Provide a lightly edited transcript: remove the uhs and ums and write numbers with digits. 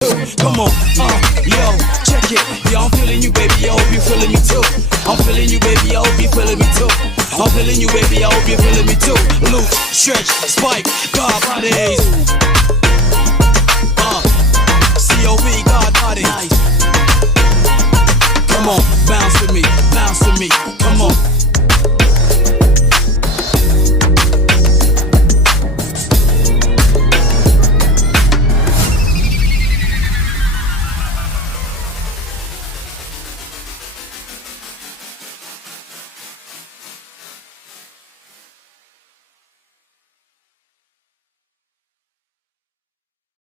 Come on, yo, check it. Yo, I'm feeling you, baby. I hope you feeling me too. I'm feeling you, baby. I hope you feeling me too. I'm feeling you, baby. I hope you feeling me too. Loop, stretch, spike, God bodies. COV, God bodies. Come on, bounce with me, bounce with me.